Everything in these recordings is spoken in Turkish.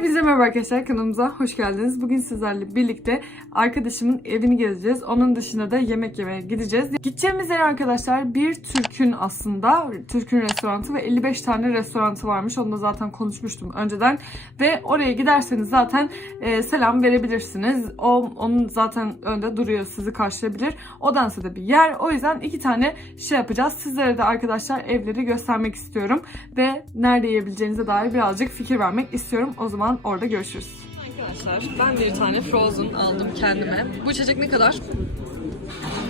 Hepinize merhaba arkadaşlar kanalımıza hoş geldiniz. Bugün sizlerle birlikte arkadaşımın evini gezeceğiz. Onun dışında da yemek yemeye gideceğiz. Gideceğimiz yer arkadaşlar bir Türk'ün aslında. Türk'ün restoranı ve 55 tane restoranı varmış. Onu da zaten konuşmuştum önceden. Ve oraya giderseniz zaten e, selam verebilirsiniz. O onun zaten önde duruyor sizi karşılayabilir. O dansa da bir yer. O yüzden iki tane şey yapacağız. Sizlere de arkadaşlar evleri göstermek istiyorum. Ve nerede yiyebileceğinize dair birazcık fikir vermek istiyorum. O zaman orada görüşürüz. Arkadaşlar ben bir tane Frozen aldım kendime. Bu içecek ne kadar?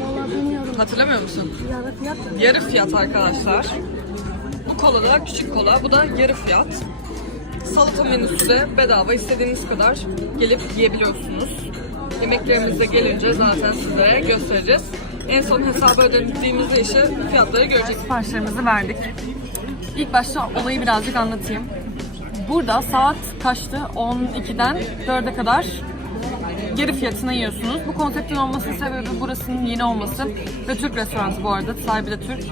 Vallahi bilmiyorum. Hatırlamıyor musun? Yarı fiyat? Yarı fiyat arkadaşlar. Bu kola da küçük kola. Bu da yarı fiyat. Salata menüsü de bedava. istediğiniz kadar gelip yiyebiliyorsunuz. Yemeklerimiz de gelince zaten sizlere göstereceğiz. En son hesabı ödediğimizde işi fiyatları göreceksiniz. Siparişlerimizi verdik. İlk başta olayı birazcık anlatayım. Burada saat kaçtı? 12'den 4'e kadar geri fiyatına yiyorsunuz. Bu konseptin olmasının sebebi burasının yeni olması ve Türk restoranı bu arada. Sahibi de Türk.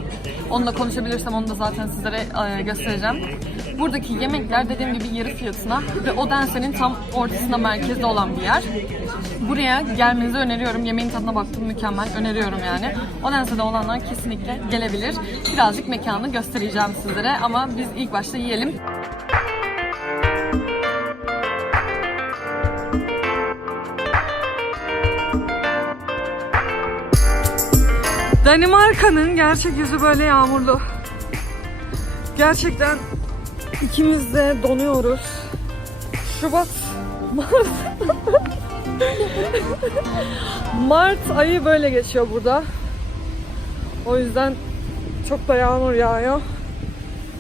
Onunla konuşabilirsem onu da zaten sizlere e, göstereceğim. Buradaki yemekler dediğim gibi yarı fiyatına ve Odense'nin tam ortasında merkezde olan bir yer. Buraya gelmenizi öneriyorum. Yemeğin tadına baktım mükemmel. Öneriyorum yani. Odense'de olanlar kesinlikle gelebilir. Birazcık mekanı göstereceğim sizlere ama biz ilk başta yiyelim. Danimarka'nın gerçek yüzü böyle yağmurlu. Gerçekten ikimiz de donuyoruz. Şubat, Mart. Mart ayı böyle geçiyor burada. O yüzden çok da yağmur yağıyor.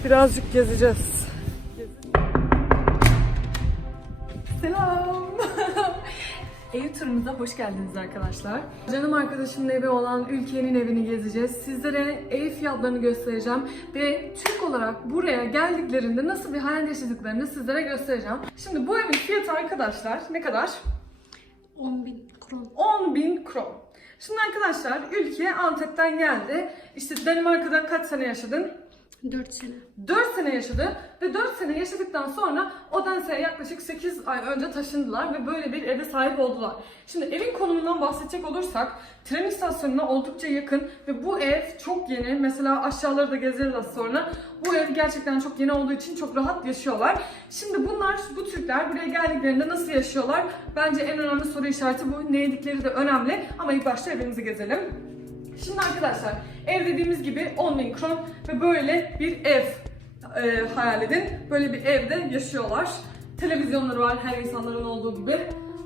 Birazcık gezeceğiz. Selam. Ev turumuza hoş geldiniz arkadaşlar. Canım arkadaşımın evi olan ülkenin evini gezeceğiz. Sizlere ev fiyatlarını göstereceğim ve Türk olarak buraya geldiklerinde nasıl bir hayal yaşadıklarını sizlere göstereceğim. Şimdi bu evin fiyatı arkadaşlar ne kadar? 10 bin kron. 10.000 kron. Şimdi arkadaşlar ülke Antep'ten geldi. İşte Danimarka'da kaç sene yaşadın? 4 sene. 4 sene yaşadı ve 4 sene yaşadıktan sonra Odense'ye yaklaşık 8 ay önce taşındılar ve böyle bir eve sahip oldular. Şimdi evin konumundan bahsedecek olursak tren istasyonuna oldukça yakın ve bu ev çok yeni. Mesela aşağıları da gezeriz az sonra. Bu ev gerçekten çok yeni olduğu için çok rahat yaşıyorlar. Şimdi bunlar, bu Türkler buraya geldiklerinde nasıl yaşıyorlar? Bence en önemli soru işareti bu. Ne yedikleri de önemli ama ilk başta evimizi gezelim. Şimdi arkadaşlar ev dediğimiz gibi 10.000 kron ve böyle bir ev e, hayal edin. Böyle bir evde yaşıyorlar. Televizyonları var her insanların olduğu gibi.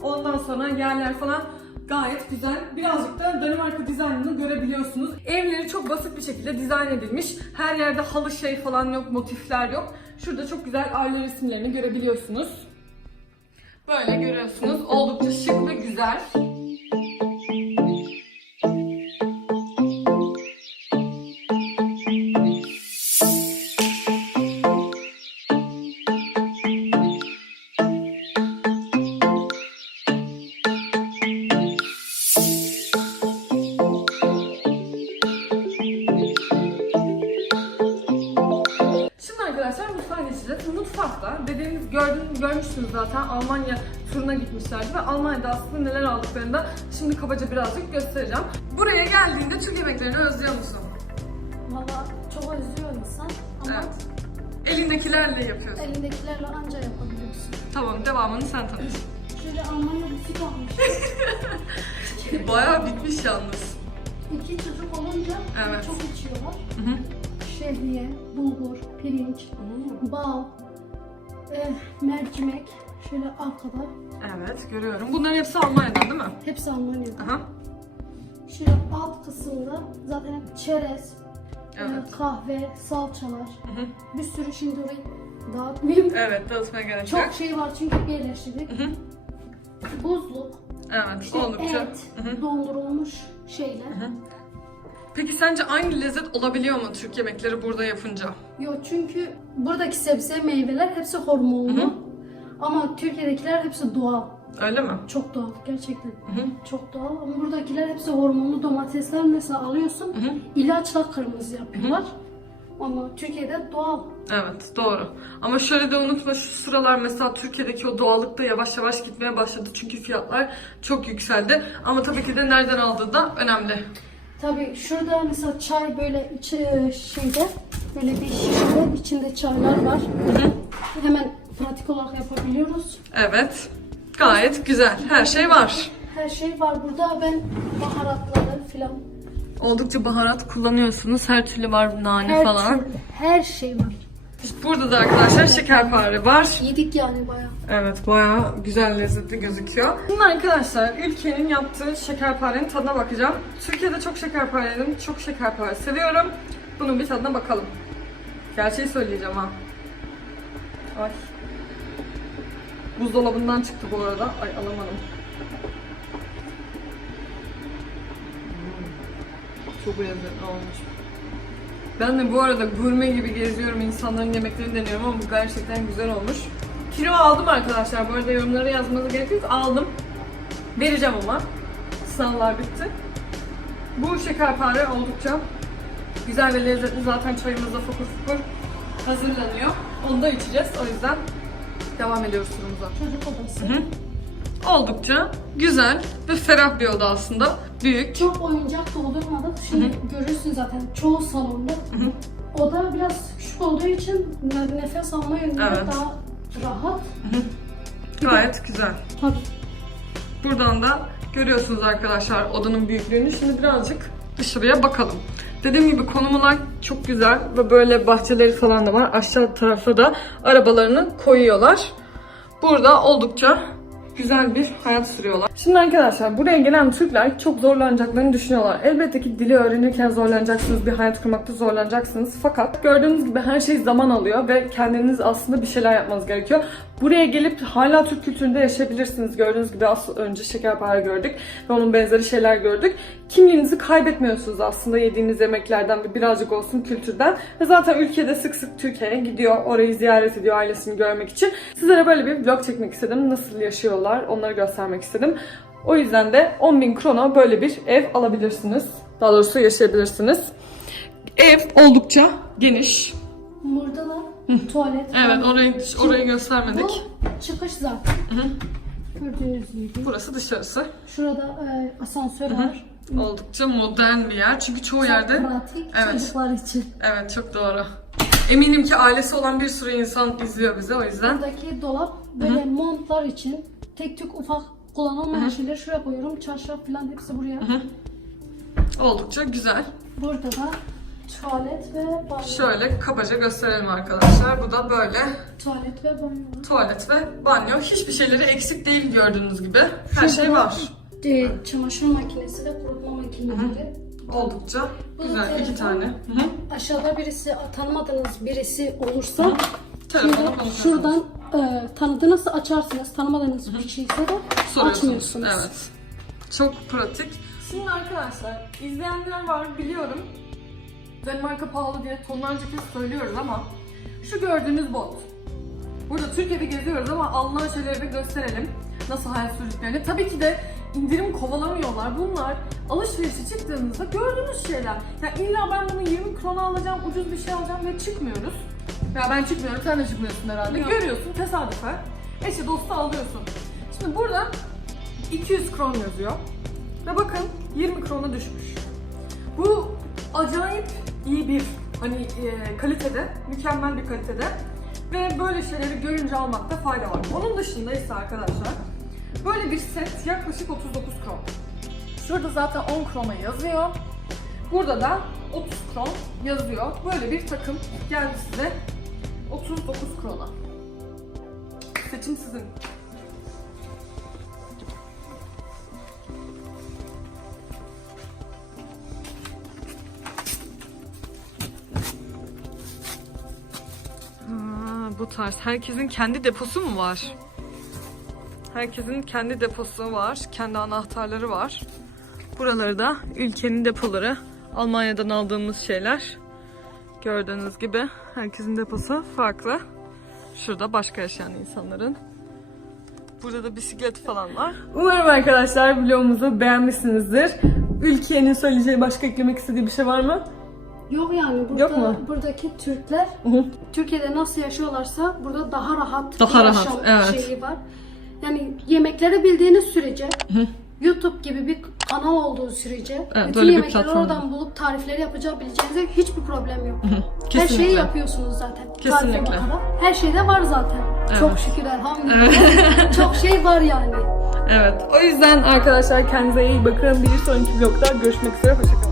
Ondan sonra yerler falan gayet güzel. Birazcık da Danimarka dizaynını görebiliyorsunuz. Evleri çok basit bir şekilde dizayn edilmiş. Her yerde halı şey falan yok, motifler yok. Şurada çok güzel aile resimlerini görebiliyorsunuz. Böyle görüyorsunuz. Oldukça şık ve güzel. Gördüğünüz görmüşsünüz zaten Almanya turuna gitmişlerdi ve Almanya'da aslında neler aldıklarını da şimdi kabaca birazcık göstereceğim. Buraya geldiğinde Türk yemeklerini özlüyor musun? Valla çok özlüyor insan ama Evet. Elindekilerle yapıyorsun. elindekilerle anca yapabiliyorsun. Tamam devamını sen tanış. Şöyle Almanya süt almış. Bayağı bitmiş yalnız. İki çocuk olunca Evet. çok içiyorlar. Hı hı. Şehriye, bulgur, pirinç, bal, eh, mercimek. Şöyle arkada. Evet görüyorum. Bunların hepsi Almanya'dan değil mi? Hepsi Almanya'da. Aha. Şöyle alt kısımda zaten hep çerez, eh, Evet. kahve, salçalar. Hı hı. Bir sürü şimdi orayı dağıtmayayım. Evet dağıtmaya gerek yok. Çok şey var çünkü birleştirdik. Hı hı. Buzluk, Evet işte oldukça. et, Hı hı. dondurulmuş şeyler. Peki sence aynı lezzet olabiliyor mu Türk yemekleri burada yapınca? Yok çünkü buradaki sebze meyveler hepsi hormonlu. Hı hı. Ama Türkiye'dekiler hepsi doğal. Öyle mi? Çok doğal gerçekten. Hı hı. Çok doğal ama buradakiler hepsi hormonlu domatesler mesela alıyorsun Hı hı. ilaçla kırmızı yapıyorlar. ama Türkiye'de doğal. Evet doğru. Ama şöyle de unutma şu sıralar mesela Türkiye'deki o doğallık da yavaş yavaş gitmeye başladı. Çünkü fiyatlar çok yükseldi. Ama tabii ki de nereden aldığı da önemli. Tabii şurada mesela çay böyle içi şeyde böyle bir şişede içinde çaylar var. Hemen pratik olarak yapabiliyoruz. Evet. Gayet güzel. Her şey var. Her şey var burada. Ben baharatları filan Oldukça baharat kullanıyorsunuz. Her türlü var nane her falan. türlü her şey var. Burada da arkadaşlar şekerpare var. Yedik yani bayağı. Evet bayağı güzel lezzetli gözüküyor. Şimdi arkadaşlar ülkenin yaptığı şekerparenin tadına bakacağım. Türkiye'de çok şekerpare yedim. Çok şekerpare seviyorum. Bunun bir tadına bakalım. Gerçeği söyleyeceğim ha. Ay. Buzdolabından çıktı bu arada. Ay alamadım. Hmm. Çok lezzetli olmuş. Ben de bu arada gurme gibi geziyorum, insanların yemeklerini deniyorum ama bu gerçekten güzel olmuş. Kilo aldım arkadaşlar. Bu arada yorumlara yazmanıza gerek yok. Aldım. Vereceğim ama. Sınavlar bitti. Bu şekerpare oldukça güzel ve lezzetli. Zaten çayımız da fokur fokur hazırlanıyor. Onu da içeceğiz. O yüzden devam ediyoruz turumuza. Çocuk odası. Hı. Oldukça güzel ve ferah bir oda aslında. Büyük. Çok oyuncak doldurmadık. Şimdi görürsün zaten çoğu salonda. Oda biraz küçük olduğu için nefes alma yönünde Evet. daha rahat. Gayet güzel. Tabii. Buradan da görüyorsunuz arkadaşlar odanın büyüklüğünü. Şimdi birazcık dışarıya bakalım. Dediğim gibi konumlar çok güzel ve böyle bahçeleri falan da var. Aşağı tarafa da arabalarını koyuyorlar. Burada oldukça güzel bir hayat sürüyorlar. Şimdi arkadaşlar buraya gelen Türkler çok zorlanacaklarını düşünüyorlar. Elbette ki dili öğrenirken zorlanacaksınız, bir hayat kurmakta zorlanacaksınız. Fakat gördüğünüz gibi her şey zaman alıyor ve kendiniz aslında bir şeyler yapmanız gerekiyor. Buraya gelip hala Türk kültüründe yaşayabilirsiniz. Gördüğünüz gibi az önce şekerpare gördük ve onun benzeri şeyler gördük. Kimliğinizi kaybetmiyorsunuz aslında yediğiniz yemeklerden ve birazcık olsun kültürden. Ve zaten ülkede sık sık Türkiye'ye gidiyor, orayı ziyaret ediyor ailesini görmek için. Sizlere böyle bir vlog çekmek istedim. Nasıl yaşıyorlar onları göstermek istedim. O yüzden de 10.000 krono böyle bir ev alabilirsiniz. Daha doğrusu yaşayabilirsiniz. Ev oldukça geniş. Burada da tuvalet. Evet orayı orayı göstermedik. Bu çıkış zaten. Gördüğünüz gibi. Burası dışarısı. Şurada e, asansör var. Oldukça modern bir yer. Çünkü çoğu Çok yerde pratik Evet. çocuklar için. Evet çok doğru. Eminim ki ailesi olan bir sürü insan izliyor bizi o yüzden. Buradaki dolap böyle montlar için tek tük ufak kullanılmayan şeyleri şuraya koyuyorum. Çarşaf falan hepsi buraya. Oldukça güzel. Burada da tuvalet ve banyo. Şöyle kabaca gösterelim arkadaşlar. Bu da böyle Tuvalet ve banyo. tuvalet ve banyo. Hiçbir şeyleri eksik değil gördüğünüz gibi. Her şey var. E, çamaşır makinesi ve kurutma makineleri. Oldukça Bu güzel. telefon. iki tane. Hı hı. Aşağıda birisi tanımadığınız birisi olursa Telefonu şurada- konuşuyorsunuz. şuradan e, tanıdığınız açarsınız. Tanımadığınız bir şeyse de Soruyorsunuz. açmıyorsunuz. Evet. Çok pratik. Şimdi arkadaşlar izleyenler var biliyorum. Danimarka pahalı diye tonlarca kez söylüyoruz ama şu gördüğünüz bot. Burada Türkiye'de geziyoruz ama alınan şeyleri de gösterelim. Nasıl hayat sürdüklerini. Tabii ki de indirim kovalamıyorlar. Bunlar alışverişe çıktığımızda gördüğünüz şeyler. Yani illa ben bunu 20 krona alacağım, ucuz bir şey alacağım diye çıkmıyoruz. Ya ben çıkmıyorum, sen de çıkmıyorsun herhalde. Görüyorsun tesadüfen. Eşi dostu alıyorsun. Şimdi burada 200 kron yazıyor. Ve bakın 20 krona düşmüş. Bu acayip iyi bir hani e, kalitede, mükemmel bir kalitede ve böyle şeyleri görünce almakta fayda var. Onun dışında ise arkadaşlar böyle bir set yaklaşık 39 kron. Şurada zaten 10 krona yazıyor. Burada da 30 kron yazıyor. Böyle bir takım geldi size 39 krona. Seçim sizin. Tarz. Herkesin kendi deposu mu var? Herkesin kendi deposu var. Kendi anahtarları var. Buraları da ülkenin depoları. Almanya'dan aldığımız şeyler. Gördüğünüz gibi herkesin deposu farklı. Şurada başka yaşayan insanların. Burada da bisiklet falan var. Umarım arkadaşlar vlogumuzu beğenmişsinizdir. Ülkenin söyleyeceği başka eklemek istediği bir şey var mı? Yok yani burada Yok mu? buradaki Türkler hı. Türkiye'de nasıl yaşıyorlarsa burada daha rahat Daha bir rahat, yaşam evet. şeyi var. Yani yemekleri bildiğiniz sürece YouTube gibi bir kanal olduğu sürece Evet, bütün böyle bir yemekleri platform. oradan bulup tarifleri yapabileceğinize hiçbir problem yok. Her Kesinlikle. şeyi yapıyorsunuz zaten. Tarife Kesinlikle. bakarak. Her şeyde var zaten. Evet. Çok şükür elhamdülillah. Çok şey var yani. Evet. O yüzden arkadaşlar kendinize iyi bakın. Bir sonraki vlogda görüşmek üzere. Hoşçakalın.